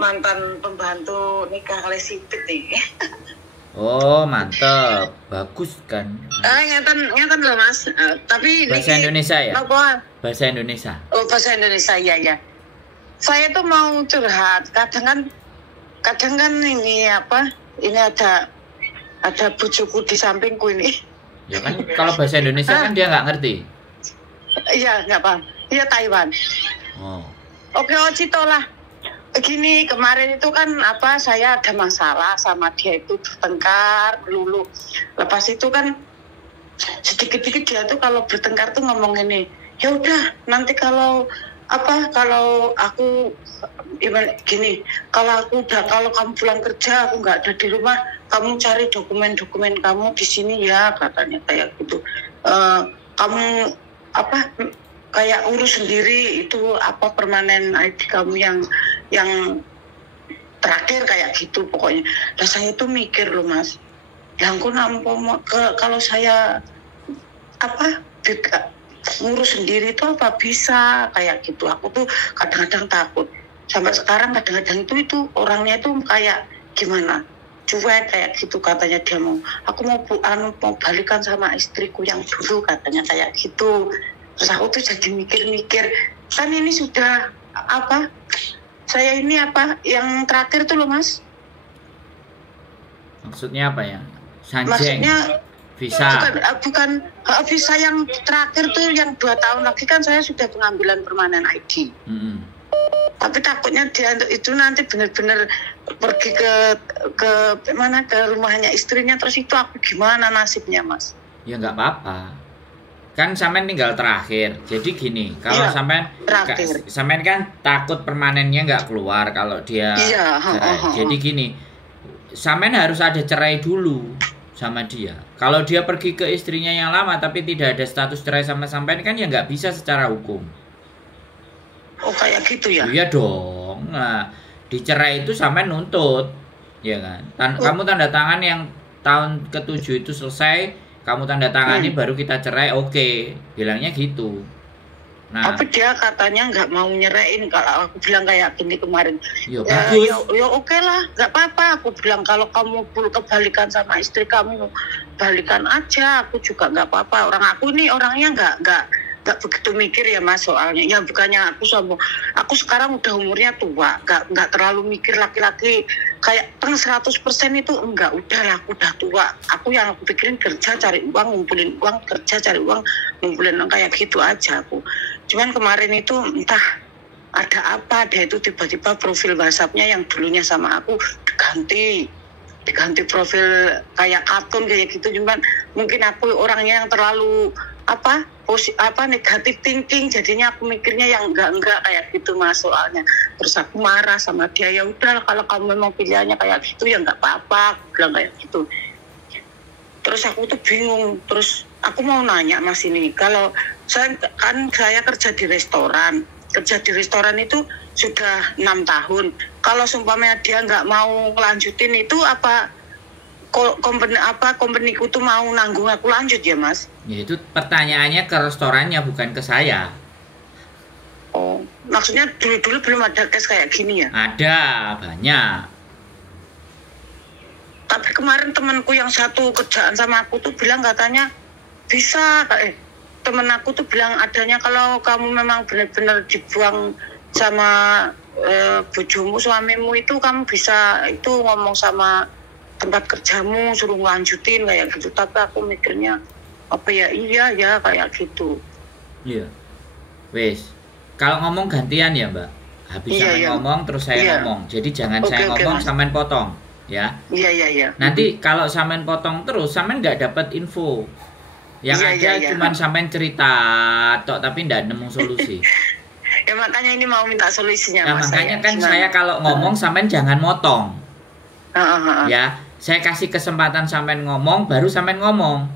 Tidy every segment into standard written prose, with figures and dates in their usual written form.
mantan pembantu nikah kali sipit nih. Oh, mantap. Bagus kan? Ngeten loh Mas. Tapi bahasa Indonesia ya? Apa? Bahasa Indonesia. Oh, bahasa Indonesia ya. Saya tuh mau curhat. Kadang kan ini apa? Ini ada bujuku di sampingku ini. Ya kan kalau bahasa Indonesia kan dia nggak ngerti. Iya, nggak paham. Iya Taiwan. Oh. Oke, Cito lah. Begini, kemarin itu kan saya ada masalah sama dia itu bertengkar melulu. Lepas itu kan sedikit-sedikit dia tuh kalau bertengkar tuh ngomong ini, ya udah nanti kalau aku gini, kalau kamu pulang kerja aku nggak ada di rumah, kamu cari dokumen-dokumen kamu di sini ya, katanya kayak gitu. Kamu kayak urus sendiri itu permanen ID kamu yang terakhir kayak gitu pokoknya. Nah saya tuh mikir loh Mas, yang kalau saya ngurus sendiri itu apa bisa kayak gitu. Aku tuh kadang-kadang takut. Sampai sekarang kadang-kadang itu orangnya itu kayak gimana, cuek kayak gitu katanya. Dia aku mau balikan sama istriku yang dulu katanya kayak gitu. Terus aku tuh jadi mikir-mikir, kan ini sudah saya ini yang terakhir tuh loh Mas. Maksudnya apa ya? Sanjeng. Maksudnya visa. Bukan visa yang terakhir tuh yang 2 tahun lagi kan saya sudah pengambilan permanen ID. Tapi takutnya dia itu nanti benar-benar pergi ke rumahnya istrinya, terus itu aku gimana nasibnya Mas? Ya nggak apa-apa. Kan sampean tinggal terakhir. Jadi gini, kalau sampean kan takut permanennya nggak keluar kalau dia cerai. Jadi gini, sampean harus ada cerai dulu sama dia. Kalau dia pergi ke istrinya yang lama tapi tidak ada status cerai sama sampean kan ya nggak bisa secara hukum. Oh kayak gitu ya? Iya dong. Nah, dicerai itu sampean nuntut, ya kan? Kamu tanda tangan yang tahun ke-7 itu selesai. Kamu tanda tangani baru kita cerai, oke. Bilangnya gitu. Nah, tapi dia katanya nggak mau nyerain. Kalau aku bilang kayak gini kemarin, ya bagus. Ya oke lah, nggak apa-apa. Aku bilang kalau kamu kebalikan sama istri kamu, balikan aja. Aku juga nggak apa-apa. Aku ini orangnya nggak begitu mikir ya Mas soalnya. Ya bukannya aku sekarang udah umurnya tua, nggak terlalu mikir laki-laki kayak 100% itu enggak. Udahlah, aku udah tua. Aku yang aku pikirin kerja cari uang, ngumpulin uang, kerja cari uang, ngumpulin uang, kayak gitu aja aku. Cuman kemarin itu entah ada apa, dia itu tiba-tiba profil WhatsApp-nya yang dulunya sama aku diganti profil kayak kartun kayak gitu. Cuman mungkin aku orangnya yang terlalu negatif thinking, jadinya aku mikirnya yang enggak kayak gitu Mas soalnya. Terus aku marah sama dia, ya udah kalau kamu memang pilihannya kayak gitu ya nggak apa-apa, aku bilang kayak gitu. Terus aku tuh bingung. Terus aku mau nanya Mas ini, kalau saya kerja di restoran itu sudah 6 tahun. Kalau seumpamanya dia nggak mau ngelanjutin itu company-ku tuh mau nanggung aku lanjut ya Mas? Ya itu pertanyaannya ke restorannya bukan ke saya. Oh, maksudnya dulu belum ada case kayak gini ya? Ada, banyak. Tapi kemarin temanku yang satu kerjaan sama aku tuh bilang katanya bisa. Temen aku tuh bilang adanya kalau kamu memang benar-benar dibuang sama bojomu, suamimu itu kamu bisa itu ngomong sama tempat kerjamu suruh ngelanjutin kayak gitu. Tapi aku mikirnya iya ya kayak gitu. Iya. Wes, kalau ngomong gantian ya Mbak. Habis ngomong terus saya ngomong. Jadi jangan saya ngomong sampean potong, ya. Iya. Nanti kalau sampean potong terus sampean nggak dapat info. Yang ada cuman sampean cerita tok tapi nggak nemu solusi. Ya makanya ini mau minta solusinya Mas. Makanya kan saya kalau ngomong sampean jangan motong. Ya, saya kasih kesempatan sampean ngomong, baru sampean ngomong.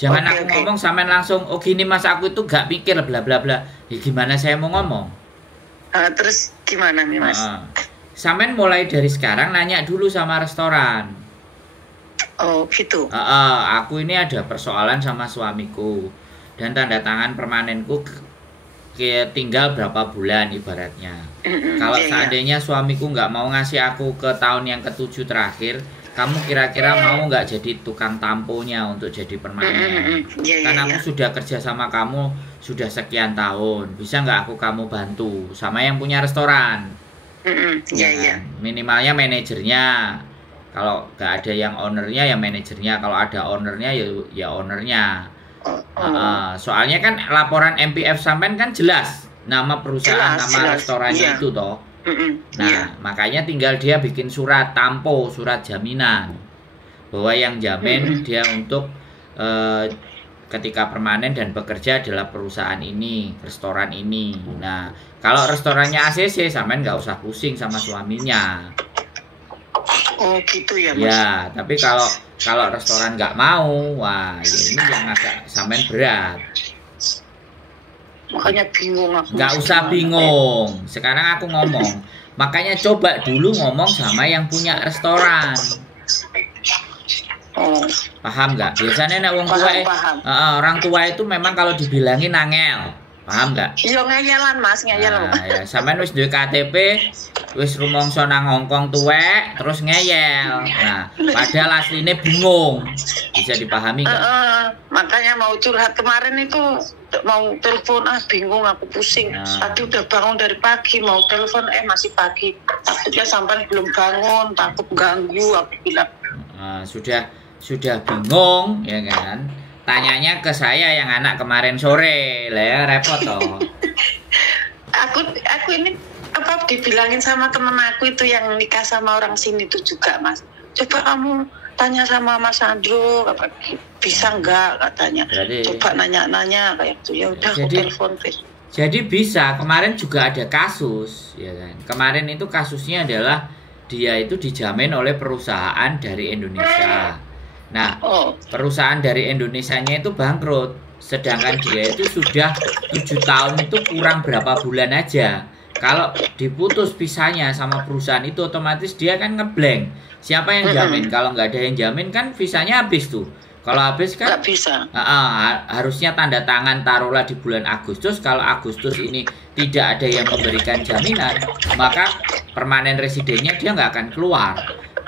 Jangan aku ngomong sampean langsung, oh gini Mas aku itu gak pikir bla bla bla. Ya gimana saya mau ngomong? Terus gimana nih Mas? Sampean mulai dari sekarang nanya dulu sama restoran. Oh gitu. Aku ini ada persoalan sama suamiku dan tanda tangan permanenku tinggal berapa bulan ibaratnya. Kalau seandainya suamiku nggak mau ngasih aku ke tahun yang ke-7 terakhir, kamu kira-kira mau nggak jadi tukang tamponya untuk jadi permanen? Kan aku sudah kerja sama kamu sudah sekian tahun, bisa nggak kamu bantu sama yang punya restoran? Minimalnya manajernya. Kalau nggak ada yang ownernya ya manajernya, kalau ada ownernya ya ownernya. Soalnya kan laporan MPF sampean kan jelas nama perusahaan, nama restorannya itu toh. Nah, makanya tinggal dia bikin surat tampo, surat jaminan bahwa yang jamin dia untuk ketika permanen dan bekerja adalah perusahaan ini, restoran ini. Nah, kalau restorannya ACC, sampean nggak usah pusing sama suaminya. Oh gitu ya Mas. Ya, tapi kalau restoran nggak mau, wah ya ini yang agak sampean berat. Makanya bingung aku. Nggak usah bingung. Sekarang aku ngomong. Makanya coba dulu ngomong sama yang punya restoran. Oh. Paham nggak? Biasanya nek wong tua, orang tua itu memang kalau dibilangin angel. Paham nggak? Iya ngeyelan Mas, ngeyelan. Nah, ya, sampean wis duwe KTP, wis rumangsa nang Hongkong tuwek, terus ngeyel. Nah, padahal aslinya bingung. Bisa dipahami nggak? Makanya mau curhat kemarin itu mau telepon bingung aku pusing. Tadi udah bangun dari pagi mau telepon masih pagi. Takutnya sampai belum bangun, takut ganggu aku bilang. Sudah bingung ya kan? Tanyanya ke saya yang anak kemarin sore, lah ya repot toh. aku ini apa dibilangin sama temen aku itu yang nikah sama orang sini itu juga Mas. Coba kamu tanya sama Mas Andro, bisa enggak katanya. Coba nanya-nanya kayak itu. Ya udah aku telepon. Jadi bisa. Kemarin juga ada kasus, ya kan. Kemarin itu kasusnya adalah dia itu dijamin oleh perusahaan dari Indonesia. Nah, perusahaan dari Indonesianya itu bangkrut. Sedangkan dia itu sudah 7 tahun itu kurang berapa bulan aja. Kalau diputus visanya sama perusahaan itu otomatis dia kan ngeblank. Siapa yang jamin? Kalau nggak ada yang jamin kan visanya habis tuh. Kalau habis kan nggak bisa. Harusnya tanda tangan taruhlah di bulan Agustus. Kalau Agustus ini tidak ada yang memberikan jaminan, maka permanen residennya dia nggak akan keluar.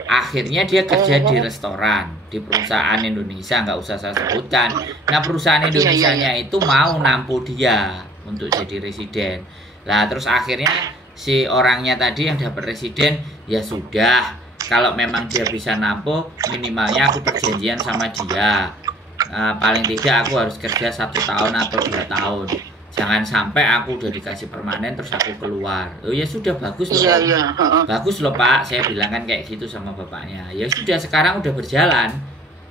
Akhirnya dia kerja di restoran, di perusahaan Indonesia, nggak usah saya sebutkan. Nah, perusahaan Indonesianya itu mau nampu dia untuk jadi residen. Lah terus akhirnya si orangnya tadi yang dapat residen, ya sudah, kalau memang dia bisa nampu, minimalnya aku perjanjian sama dia. Paling tidak aku harus kerja 1 tahun atau 2 tahun. Jangan sampai aku udah dikasih permanen terus aku keluar. Oh ya sudah, bagus loh. Bagus loh Pak, saya bilang kan kayak gitu sama bapaknya. Ya sudah, sekarang udah berjalan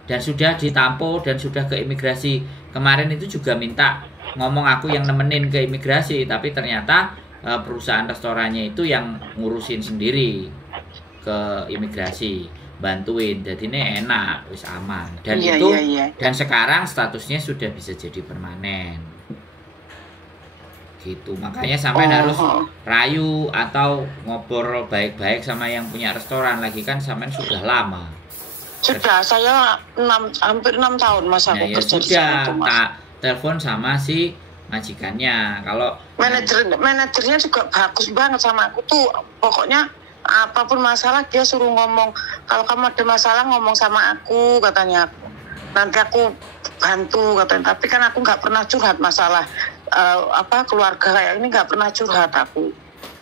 dan sudah ditampo dan sudah ke imigrasi. Kemarin itu juga minta ngomong aku yang nemenin ke imigrasi, tapi ternyata perusahaan restorannya itu yang ngurusin sendiri ke imigrasi, bantuin. Jadi ini enak, wis aman. Dan dan sekarang statusnya sudah bisa jadi permanen. Gitu. Makanya sampai harus rayu atau ngobrol baik-baik sama yang punya restoran lagi, kan sampai sudah lama. Sudah, saya hampir 6 tahun Mas aku ya sudah, tak telepon sama si majikannya. Kalau manajernya juga bagus banget sama aku tuh. Pokoknya apapun masalah dia suruh ngomong. Kalau kamu ada masalah ngomong sama aku katanya. Nanti aku bantu katanya. Tapi kan aku nggak pernah curhat masalah keluarga kayak ini, nggak pernah curhat aku.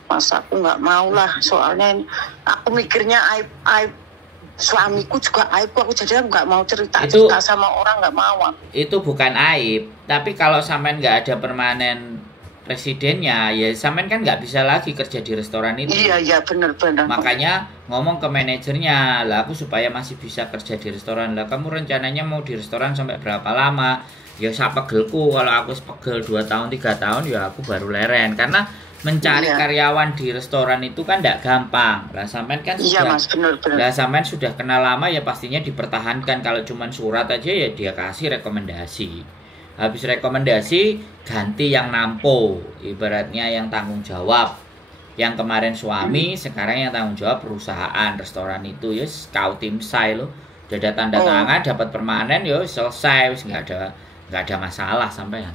Masa aku nggak mau lah, soalnya aku mikirnya aib suamiku juga aib aku, jadi nggak mau cerita sama orang, nggak mau. Itu bukan aib, tapi kalau sampean nggak ada permanen residennya, ya sampean kan nggak bisa lagi kerja di restoran itu. Iya benar. Makanya ngomong ke manajernya, lah aku supaya masih bisa kerja di restoran, lah kamu rencananya mau di restoran sampai berapa lama? Ya saya pegelku, kalau aku pegel 2 tahun 3 tahun ya aku baru leren, karena mencari karyawan di restoran itu kan tidak gampang. Lah sampean kan sudah, Mas, bener. Lah sampean sudah kenal lama ya pastinya dipertahankan. Kalau cuma surat aja ya dia kasih rekomendasi. Habis rekomendasi ganti yang nampo, ibaratnya yang tanggung jawab. Yang kemarin suami, sekarang yang tanggung jawab perusahaan restoran itu. Ya kau tim saya loh. Udah ada tanda tangan, dapat permanen, ya selesai, nggak ada masalah sampean.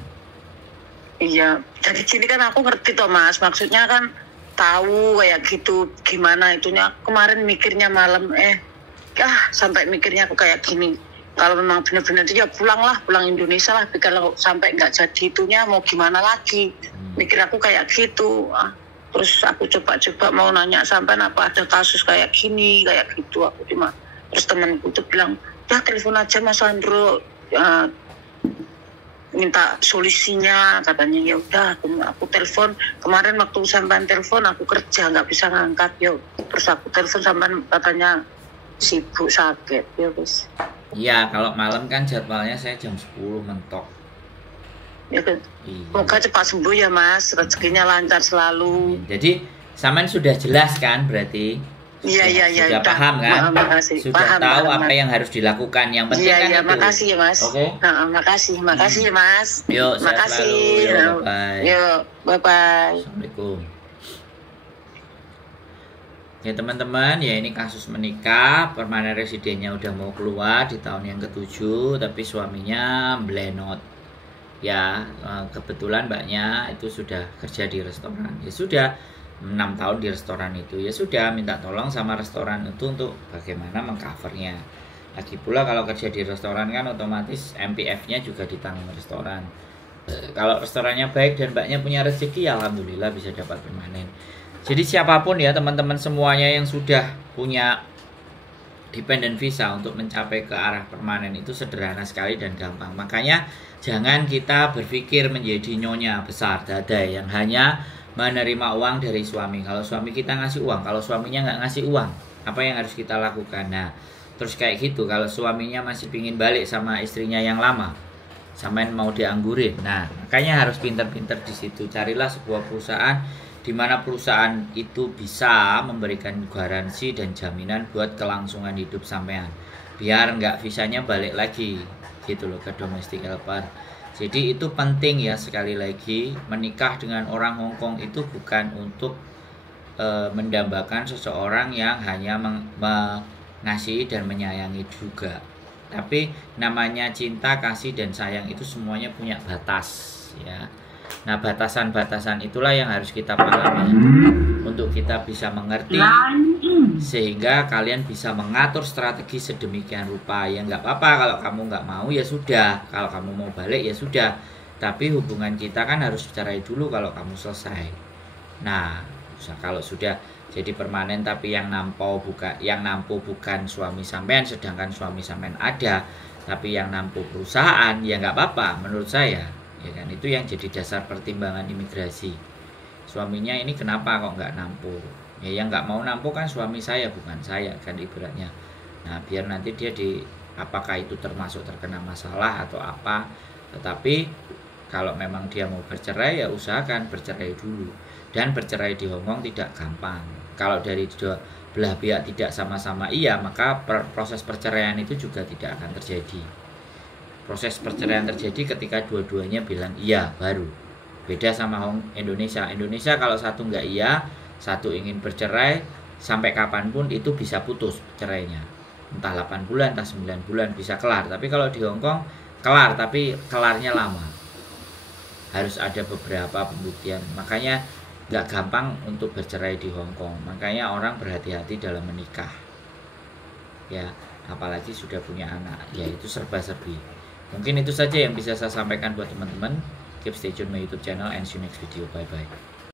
Iya, jadi gini kan aku ngerti toh Mas, maksudnya kan tahu kayak gitu gimana itunya. Kemarin mikirnya malam sampai mikirnya aku kayak gini, kalau memang benar-benar itu ya pulang Indonesia lah, kalau sampai nggak jadi itunya mau gimana lagi. Mikir aku kayak gitu. Terus aku coba mau nanya sampai apa ada kasus kayak gini kayak gitu, aku cuma terus temanku tuh bilang ya telepon aja Mas Sandro, minta solusinya, katanya. Ya udah aku telepon kemarin waktu sampean telepon aku kerja nggak bisa ngangkat, terus aku telepon sampean katanya sibuk sakit, wis. Iya, kalau malam kan jadwalnya saya jam 10 mentok. Ya kan. Iya. Semoga cepat sembuh ya Mas, rezekinya lancar selalu. Jadi sampean sudah jelas kan berarti? Iya. Sudah paham kan? Makasih. Sudah tahu apa yang harus dilakukan. Yang penting kan itu. Makasih ya Mas. Oke. Makasih ya Mas. Yuk, makasih. Bye-bye. Yuk, bye-bye. Assalamualaikum. Ya teman-teman, ya ini kasus menikah, permanen residennya udah mau keluar di tahun yang ke-7, tapi suaminya blenot. Ya, kebetulan mbaknya itu sudah kerja di restoran. Ya sudah 6 tahun di restoran itu, ya sudah minta tolong sama restoran itu untuk bagaimana mengcovernya. Lagi pula kalau kerja di restoran kan otomatis MPF-nya juga ditanggung restoran. Kalau restorannya baik dan mbaknya punya rezeki, ya alhamdulillah bisa dapat permanen. Jadi siapapun ya teman-teman semuanya yang sudah punya dependent visa untuk mencapai ke arah permanen itu sederhana sekali dan gampang. Makanya jangan kita berpikir menjadi nyonya besar dada yang hanya menerima uang dari suami. Kalau suami kita ngasih uang, kalau suaminya nggak ngasih uang, apa yang harus kita lakukan? Nah, terus kayak gitu, kalau suaminya masih pingin balik sama istrinya yang lama, samain mau dianggurin. Nah, makanya harus pinter-pinter di situ. Carilah sebuah perusahaan di mana perusahaan itu bisa memberikan garansi dan jaminan buat kelangsungan hidup sampean. Biar nggak visanya balik lagi, gitu loh, ke domestic helper. Jadi itu penting ya, sekali lagi menikah dengan orang Hongkong itu bukan untuk mendambakan seseorang yang hanya mengasihi dan menyayangi juga. Tapi namanya cinta, kasih dan sayang itu semuanya punya batas ya. Nah, batasan-batasan itulah yang harus kita pahami untuk kita bisa mengerti, sehingga kalian bisa mengatur strategi sedemikian rupa. Ya nggak apa-apa kalau kamu nggak mau, ya sudah. Kalau kamu mau balik, ya sudah. Tapi hubungan kita kan harus cerai dulu kalau kamu selesai. Nah, kalau sudah jadi permanen tapi yang nampu bukan suami sampean, sedangkan suami sampean ada, tapi yang nampu perusahaan, ya nggak apa-apa menurut saya. Ya kan, itu yang jadi dasar pertimbangan imigrasi. Suaminya ini kenapa kok nggak nampu? Ya yang nggak mau nampu kan suami saya, bukan saya kan ibaratnya. Nah, biar nanti dia apakah itu termasuk terkena masalah atau apa. Tetapi kalau memang dia mau bercerai, ya usahakan bercerai dulu. Dan bercerai di Hongkong tidak gampang. Kalau dari dua belah pihak tidak sama-sama iya, maka proses perceraian itu juga tidak akan terjadi. Proses perceraian terjadi ketika dua-duanya bilang iya baru. Beda sama Indonesia. Indonesia kalau satu nggak iya, satu ingin bercerai, sampai kapanpun itu bisa putus cerainya. Entah 8 bulan, entah 9 bulan bisa kelar. Tapi kalau di Hongkong kelar, tapi kelarnya lama. Harus ada beberapa pembuktian. Makanya nggak gampang untuk bercerai di Hongkong. Makanya orang berhati-hati dalam menikah. Ya, apalagi sudah punya anak. Ya itu serba-serbi. Mungkin itu saja yang bisa saya sampaikan buat teman-teman. Keep stay tune my YouTube channel and see you next video. Bye bye.